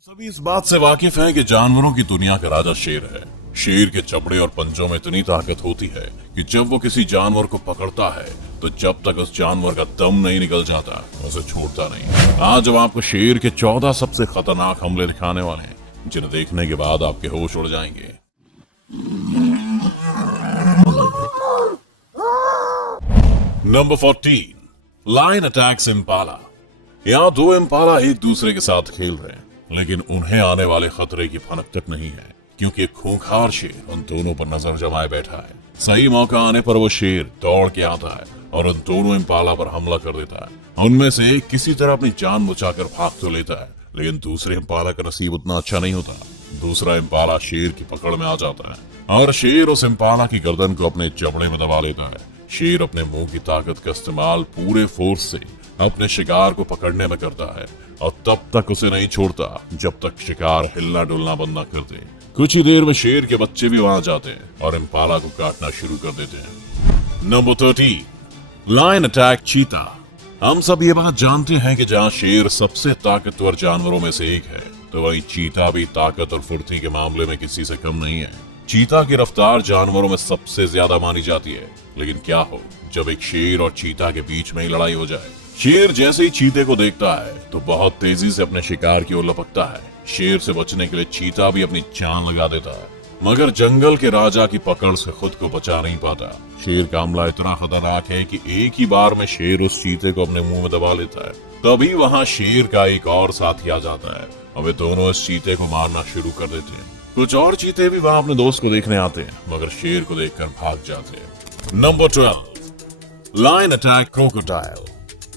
सभी इस बात से वाकिफ हैं कि जानवरों की दुनिया का राजा शेर है। शेर के चमड़े और पंजों में इतनी ताकत होती है कि जब वो किसी जानवर को पकड़ता है तो जब तक उस जानवर का दम नहीं निकल जाता उसे छोड़ता नहीं। आज हम आपको शेर के 14 सबसे खतरनाक हमले दिखाने वाले हैं, जिन्हें देखने के बाद आपके होश उड़ जाएंगे। Number 14, lion attacks impala. यहाँ दो इम्पाला एक दूसरे के साथ खेल रहे हैं, लेकिन उन्हें आने वाले खतरे की भनक तक नहीं है, क्योंकि एक खूंखार शेर उन दोनों पर नजर जमाए बैठा है। सही मौका आने पर वो शेर दौड़ के आता है और उन दोनों इम्पाला पर हमला कर देता है। उनमें से एक किसी तरह अपनी जान बचाकर भाग तो लेता है, लेकिन दूसरे इम्पाला का नसीब उतना अच्छा नहीं होता। दूसरा इम्पाला शेर की पकड़ में आ जाता है और शेर उस इम्पाला की गर्दन को अपने चमड़े में दबा लेता है। शेर अपने मुंह की ताकत का इस्तेमाल पूरे फोर्स से अपने शिकार को पकड़ने में करता है और तब तक उसे नहीं छोड़ता जब तक शिकार हिलना डुलना बंद न कर दे। कुछ ही देर में शेर के बच्चे भी वहां जाते हैं और इम्पाला को काटना शुरू कर देते हैं। नंबर 13, लायन अटैक चीता। हम सब ये बात जानते हैं कि जहाँ शेर सबसे ताकतवर जानवरों में से एक है, तो वहीं चीता भी ताकत और फुर्ती के मामले में किसी से कम नहीं है। चीता की रफ्तार जानवरों में सबसे ज्यादा मानी जाती है, लेकिन क्या हो जब एक शेर और चीता के बीच में ही लड़ाई हो जाए। शेर जैसे ही चीते को देखता है तो बहुत तेजी से अपने शिकार की ओर लपकता है। शेर से बचने के लिए चीता भी अपनी जान लगा देता है, मगर जंगल के राजा की पकड़ से खुद को बचा नहीं पाता। शेर का हमला इतना खतरनाक है कि एक ही बार में शेर उस चीते को अपने मुंह में दबा लेता है। तभी वहां शेर का एक और साथी आ जाता है और वे दोनों इस चीते को मारना शुरू कर देते हैं। कुछ और चीते भी वहां अपने दोस्त को देखने आते हैं, मगर शेर को देखकर भाग जाते हैं। Number 12, lion attack crocodile.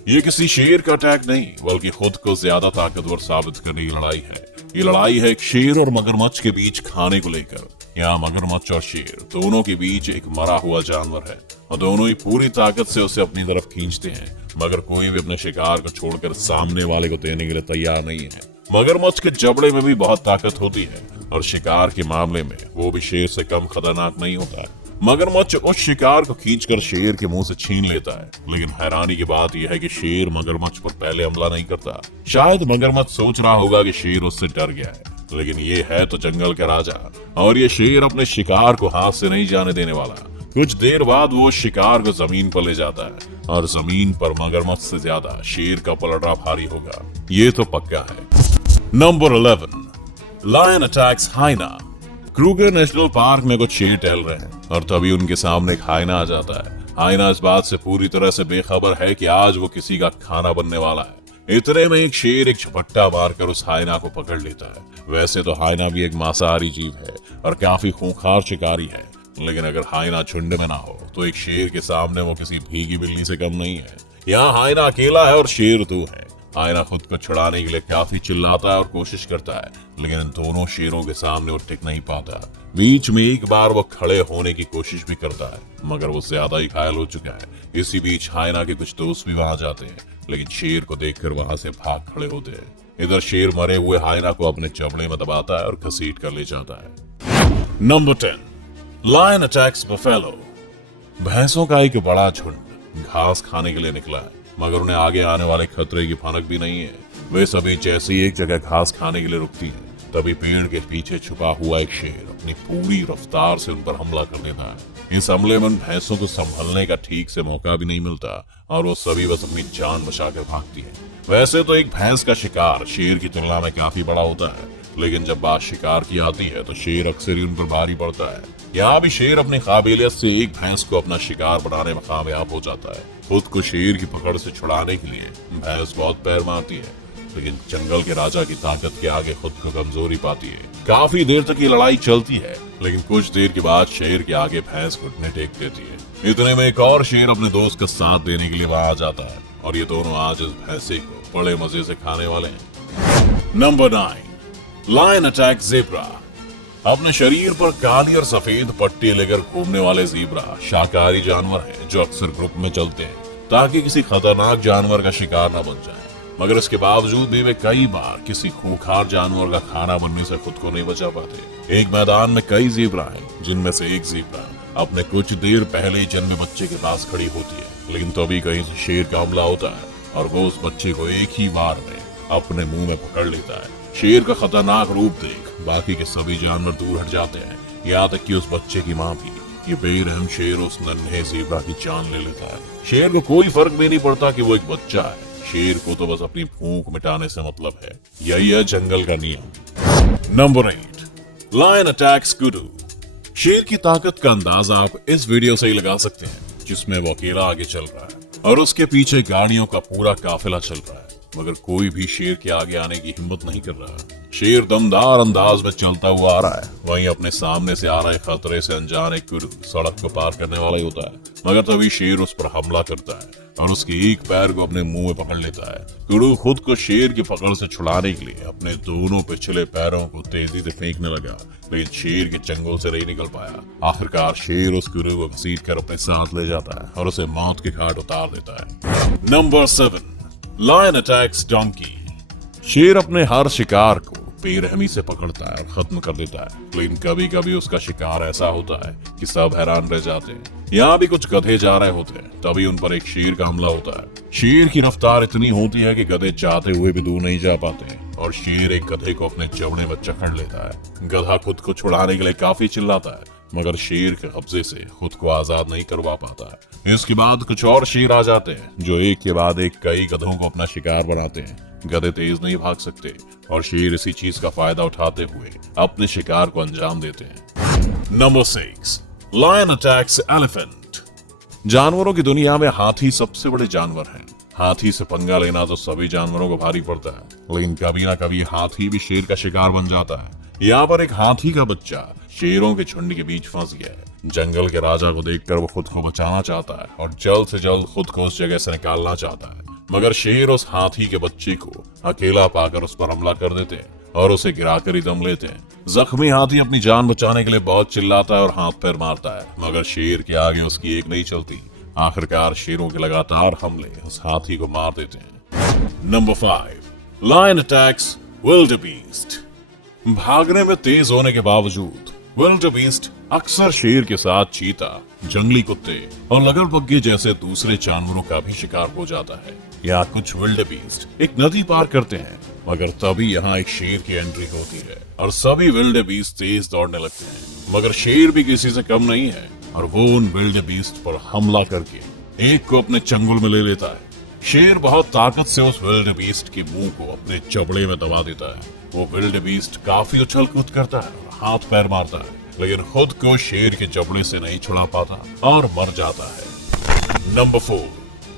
ये किसी शेर का अटैक नहीं, बल्कि खुद को ज्यादा ताकतवर साबित करने की लड़ाई है। ये लड़ाई है एक शेर और मगरमच्छ के बीच खाने को लेकर। यहाँ मगरमच्छ और शेर दोनों के बीच एक मरा हुआ जानवर है और दोनों ही पूरी ताकत से उसे अपनी तरफ खींचते हैं, मगर कोई भी अपने शिकार को छोड़कर सामने वाले को देने के लिए तैयार नहीं है। मगरमच्छ के जबड़े में भी बहुत ताकत होती है और शिकार के मामले में वो भी शेर से कम खतरनाक नहीं होता। मगरमच्छ उस शिकार को खींचकर शेर के मुंह से छीन लेता है, लेकिन हैरानी की बात यह है कि शेर मगरमच्छ पर पहले हमला नहीं करता। शायद मगरमच्छ सोच रहा होगा कि शेर उससे डर गया है, लेकिन ये है तो जंगल का राजा और ये शेर अपने शिकार को हाथ से नहीं जाने देने वाला। कुछ देर बाद वो शिकार को जमीन पर ले जाता है और जमीन पर मगरमच्छ से ज्यादा शेर का पलड़ा भारी होगा, ये तो पक्का है। Number 11, lion attacks hyena. Kruger national park में कुछ शेर टहल रहे हैं और तभी उनके सामने एक हाइना आ जाता है। हाइना इस बात से पूरी तरह से बेखबर है कि आज वो किसी का खाना बनने वाला है। इतने में एक शेर एक झपट्टा मारकर उस हाइना को पकड़ लेता है। वैसे तो हाइना भी एक मांसाहारी जीव है और काफी खूंखार शिकारी है, लेकिन अगर हाइना झुंड में ना हो तो एक शेर के सामने वो किसी भीगी बिल्ली से कम नहीं है। यहाँ हाइना अकेला है और शेर 2 है। हाइना खुद को छुड़ाने के लिए काफी चिल्लाता है और कोशिश करता है, लेकिन इन दोनों शेरों के सामने वो टिक नहीं पाता। बीच में एक बार वो खड़े होने की कोशिश भी करता है, मगर वो ज्यादा ही घायल हो चुका है। इसी बीच हाइना के कुछ दोस्त भी वहां जाते हैं, लेकिन शेर को देखकर वहां से भाग खड़े होते हैं। इधर शेर मरे हुए हाइना को अपने चमड़े में दबाता है और घसीट कर ले जाता है। Number 10, lion attacks buffalo. भैंसों का एक बड़ा झुंड घास खाने के लिए निकला है, मगर उन्हें आगे आने वाले खतरे की भनक भी नहीं है। वे सभी जैसे ही एक जगह घास खाने के लिए रुकती हैं, तभी पेड़ के पीछे छुपा हुआ एक शेर अपनी पूरी रफ्तार से उन पर हमला कर देता है। इस हमले में भैंसों को संभलने का ठीक से मौका भी नहीं मिलता और वो सभी बस अपनी जान बचाकर भागती है। वैसे तो एक भैंस का शिकार शेर की तुलना में काफी बड़ा होता है, लेकिन जब बात शिकार की आती है तो शेर अक्सर ही उन पर भारी पड़ता है। यहाँ भी शेर अपनी काबिलियत से एक भैंस को अपना शिकार बनाने में कामयाब हो जाता है। खुद को शेर की पकड़ से छुड़ाने के लिए भैंस बहुत पैर मारती है, लेकिन जंगल के राजा की ताकत के आगे खुद को कमजोरी पाती है। काफी देर तक ये लड़ाई चलती है, लेकिन कुछ देर के बाद शेर के आगे भैंस घुटने टेक देती है। इतने में एक और शेर अपने दोस्त का साथ देने के लिए वहां आ जाता है और ये दोनों आज इस भैंसे को बड़े मजे से खाने वाले हैं। Number 9, lion attack zebra. अपने शरीर पर काली और सफेद पट्टी लेकर घूमने वाले ज़ेब्रा शाकाहारी जानवर है जो अक्सर ग्रुप में चलते हैं ताकि किसी खतरनाक जानवर का शिकार न बन जाए, मगर इसके बावजूद भी वे कई बार किसी खूंखार जानवर का खाना बनने से खुद को नहीं बचा पाते। एक मैदान में कई ज़ेब्रा हैं, जिनमें से एक ज़ेब्रा अपने कुछ देर पहले ही जन्मे बच्चे के पास खड़ी होती है, लेकिन तभी कहीं से शेर का हमला होता है और वो उस बच्चे को एक ही बार में अपने मुंह में पकड़ लेता है। शेर का खतरनाक रूप देख बाकी के सभी जानवर दूर हट जाते हैं, यहाँ तक कि उस बच्चे की माँ भी। ये बेरहम शेर उस नन्हे ज़ेबरा की जान ले लेता है। शेर को कोई फर्क भी नहीं पड़ता कि वो एक बच्चा है। शेर को तो बस अपनी भूख मिटाने से मतलब है। यही है जंगल का नियम। नंबर 8, लायन अटैक्स कुडू। शेर की ताकत का अंदाजा आप इस वीडियो से ही लगा सकते हैं, जिसमें वो अकेला आगे चल रहा है और उसके पीछे गाड़ियों का पूरा काफिला चल रहा है, मगर कोई भी शेर के आगे आने की हिम्मत नहीं कर रहा। शेर दमदार अंदाज में चलता हुआ आ रहा है, वहीं अपने सामने से आ रहे खतरे से अनजान एक कुडू सड़क को पार करने वाला ही होता है, मगर तभी शेर उस पर हमला करता है और उसके एक पैर को अपने मुंह में पकड़ लेता है। कुडू खुद को शेर की पकड़ से छुड़ाने के लिए अपने दोनों पिछले पैरों को तेजी से फेंकने लगा, लेकिन शेर के चंगुल से नहीं निकल पाया। आखिरकार शेर उस कुडू को घसीट कर अपने साथ ले जाता है और उसे मौत के घाट उतार देता है। Number 7, lion attacks donkey. शेर अपने हर शिकार को बेरहमी से पकड़ता है और खत्म कर देता है, लेकिन कभी कभी उसका शिकार ऐसा होता है कि सब हैरान रह जाते हैं। यहाँ भी कुछ गधे जा रहे होते हैं, तभी उन पर एक शेर का हमला होता है। शेर की रफ्तार इतनी होती है कि गधे चाहते हुए भी दूर नहीं जा पाते और शेर एक गधे को अपने जबड़े में जकड़ लेता है। गधा खुद को छुड़ाने के लिए काफी चिल्लाता है, मगर शेर के कब्जे से खुद को आजाद नहीं करवा पाता है। इसके बाद कुछ और शेर आ जाते हैं जो एक के बाद एक कई गधों को अपना शिकार बनाते हैं। गधे तेज नहीं भाग सकते और शेर इसी चीज का फायदा उठाते हुए अपने शिकार को अंजाम देते हैं। Number 6, lion attacks elephant. जानवरों की दुनिया में हाथी सबसे बड़े जानवर हैं। हाथी से पंगा लेना तो सभी जानवरों को भारी पड़ता है, लेकिन कभी ना कभी हाथी भी शेर का शिकार बन जाता है। यहाँ पर एक हाथी का बच्चा शेरों के झुंड के बीच फंस गया है। जंगल के राजा को देखकर वो खुद को बचाना चाहता है और जल्द से जल्द खुद को उस जगह से निकालना चाहता है, मगर शेर उस हाथी के बच्चे को अकेला पाकर उस पर हमला कर देते हैं और उसे गिराकर ही दम लेते हैं। जख्मी हाथी अपनी जान बचाने के लिए बहुत चिल्लाता है और हाथ पैर मारता है, मगर शेर के आगे उसकी एक नहीं चलती। आखिरकार शेरों के लगातार हमले उस हाथी को मार देते हैं। Number 5, lion attacks wildebeest. भागने में तेज होने के बावजूद विल्डेबीस्ट अक्सर शेर के साथ चीता, जंगली कुत्ते और लगड़बग्गे जैसे दूसरे जानवरों का भी शिकार हो जाता है। या कुछ विल्डेबीस्ट एक नदी पार करते हैं, मगर तभी यहाँ एक शेर की एंट्री होती है और सभी विल्डेबीस्ट तेज दौड़ने लगते हैं, मगर शेर भी किसी से कम नहीं है और वो उन विल्डेबीस्ट पर हमला करके एक को अपने चंगुल में ले लेता है। शेर बहुत ताकत से उस विल्डेबीस्ट के मुंह को अपने जबड़े में दबा देता है। वो विल्डेबीस्ट काफी उछल कूद करता है और हाथ पैर मारता है, लेकिन खुद को शेर के जबड़े से नहीं छुड़ा पाता और मर जाता है। Number 4,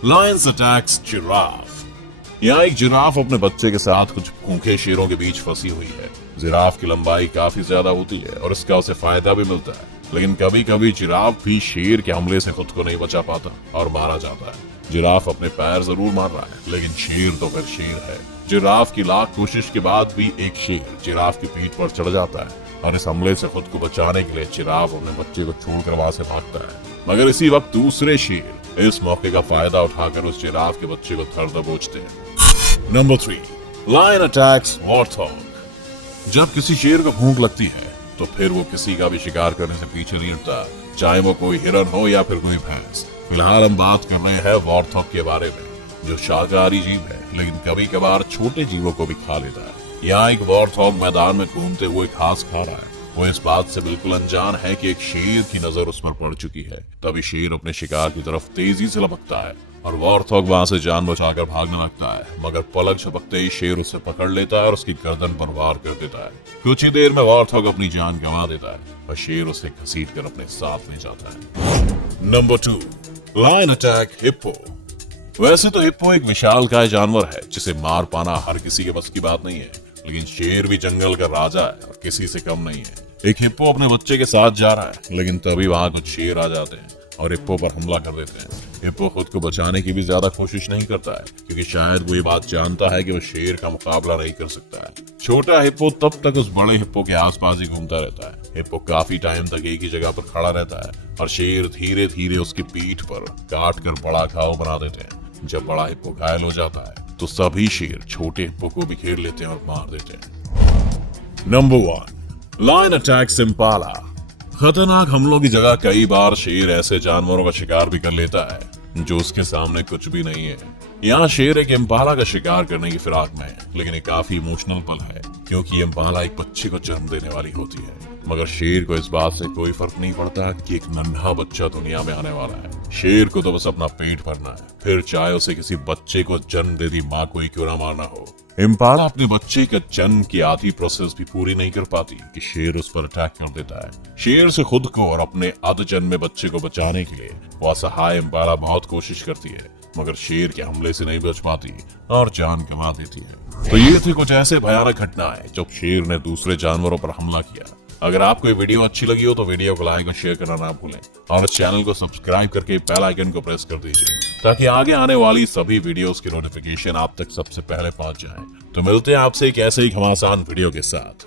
Lions attacks giraffe. यहाँ एक जिराफ अपने बच्चे के साथ कुछ भूखे शेरों के बीच फंसी हुई है। जिराफ की लंबाई काफी ज्यादा होती है और इसका उसे फायदा भी मिलता है, लेकिन कभी कभी जिराफ भी शेर के हमले से खुद को नहीं बचा पाता और मारा जाता है। जिराफ अपने पैर जरूर मार रहा है, लेकिन शेर तो फिर शेर है। जिराफ की लाख कोशिश के बाद भी एक शेर जिराफ की पीठ पर चढ़ जाता है और इस हमले से खुद को बचाने के लिए जिराफ अपने बच्चे को छोड़कर वहां से भागता है, मगर इसी वक्त दूसरे शेर इस मौके का फायदा उठाकर उस जिराफ के बच्चे को धर दबोचते हैं। Number 3, lion attacks warthog. जब किसी शेर को भूख लगती है तो फिर वो किसी का भी शिकार करने से पीछे नहीं हटता, चाहे वो कोई हिरन हो या फिर कोई भैंस। फिलहाल हम बात कर रहे हैं वॉर्थॉग के बारे में, जो शाकाहारी जीव है, लेकिन कभी कभार छोटे जीवों को भी खा लेता है। यहाँ एक वॉर्थॉग मैदान में घूमते हुए घास खा रहा है। वो इस बात से बिल्कुल अनजान है कि एक शेर की नजर उस पर पड़ चुकी है। तभी शेर अपने शिकार की तरफ तेजी से लपकता है और वॉर्थॉग वहां से जान बचाकर भागने लगता है, मगर पलक झपकते ही शेर उसे पकड़ लेता है और उसकी गर्दन पर वार कर देता है। कुछ ही देर में वॉर्थॉग अपनी जान गंवा देता है और शेर उसे घसीट कर अपने साथ ले जाता है। Number 2, lion attack hippo. वैसे तो हिप्पो एक विशालकाय जानवर है जिसे मार पाना हर किसी के बस की बात नहीं है, लेकिन शेर भी जंगल का राजा है और किसी से कम नहीं है। एक हिप्पो अपने बच्चे के साथ जा रहा है, लेकिन तभी वहां कुछ शेर आ जाते हैं और हिप्पो पर हमला कर देते हैं। हिप्पो खुद को बचाने की भी ज्यादा कोशिश नहीं करता है, क्योंकि शायद वो ये बात जानता है कि वो शेर का मुकाबला नहीं कर सकता है। छोटा हिप्पो तब तक उस बड़े हिप्पो के आसपास ही घूमता रहता है। हिप्पो काफी टाइम तक एक ही जगह पर खड़ा रहता है और शेर धीरे धीरे उसकी पीठ पर काट कर बड़ा घाव बना देते हैं। जब बड़ा हिप्पो घायल हो जाता है तो सभी शेर छोटे हिप्पो को भी घेर लेते हैं और मार देते हैं। Number 1, lion attacks impala. खतरनाक हमलों की जगह कई बार शेर ऐसे जानवरों का शिकार भी कर लेता है जो उसके सामने कुछ भी नहीं है। यहाँ शेर एक इम्पाला का शिकार करने की फिराक में है, लेकिन ये काफी इमोशनल पल है। क्योंकि इम्पाला एक बच्चे को जन्म देने वाली होती है। मगर शेर को इस बात से कोई फर्क नहीं पड़ता कि एक नन्हा बच्चा दुनिया में आने वाला है। शेर को तो बस अपना पेट भरना है, फिर चाहे उसे किसी बच्चे को जन्म देती माँ को ही क्यों ना मारना हो। इम्पाला अपने बच्चे के जन्म की आधी प्रोसेस भी पूरी नहीं कर पाती कि शेर उस पर अटैक कर देता है। शेर से खुद को और अपने अधजन्मे बच्चे को बचाने के लिए वो असहाय इम्पाला बहुत कोशिश करती है, मगर शेर के हमले से नहीं बच पाती और जान गंवा देती है। तो ये थी कुछ ऐसे भयानक घटनाएं जब शेर ने दूसरे जानवरों पर हमला किया। अगर आपको ये वीडियो अच्छी लगी हो तो वीडियो को लाइक और शेयर करना ना भूलें और इस चैनल को सब्सक्राइब करके बेल आइकन को प्रेस कर दीजिए ताकि आगे आने वाली सभी वीडियोस की नोटिफिकेशन आप तक सबसे पहले पहुंच जाए। तो मिलते हैं आपसे एक ऐसे ही घमासान वीडियो के साथ।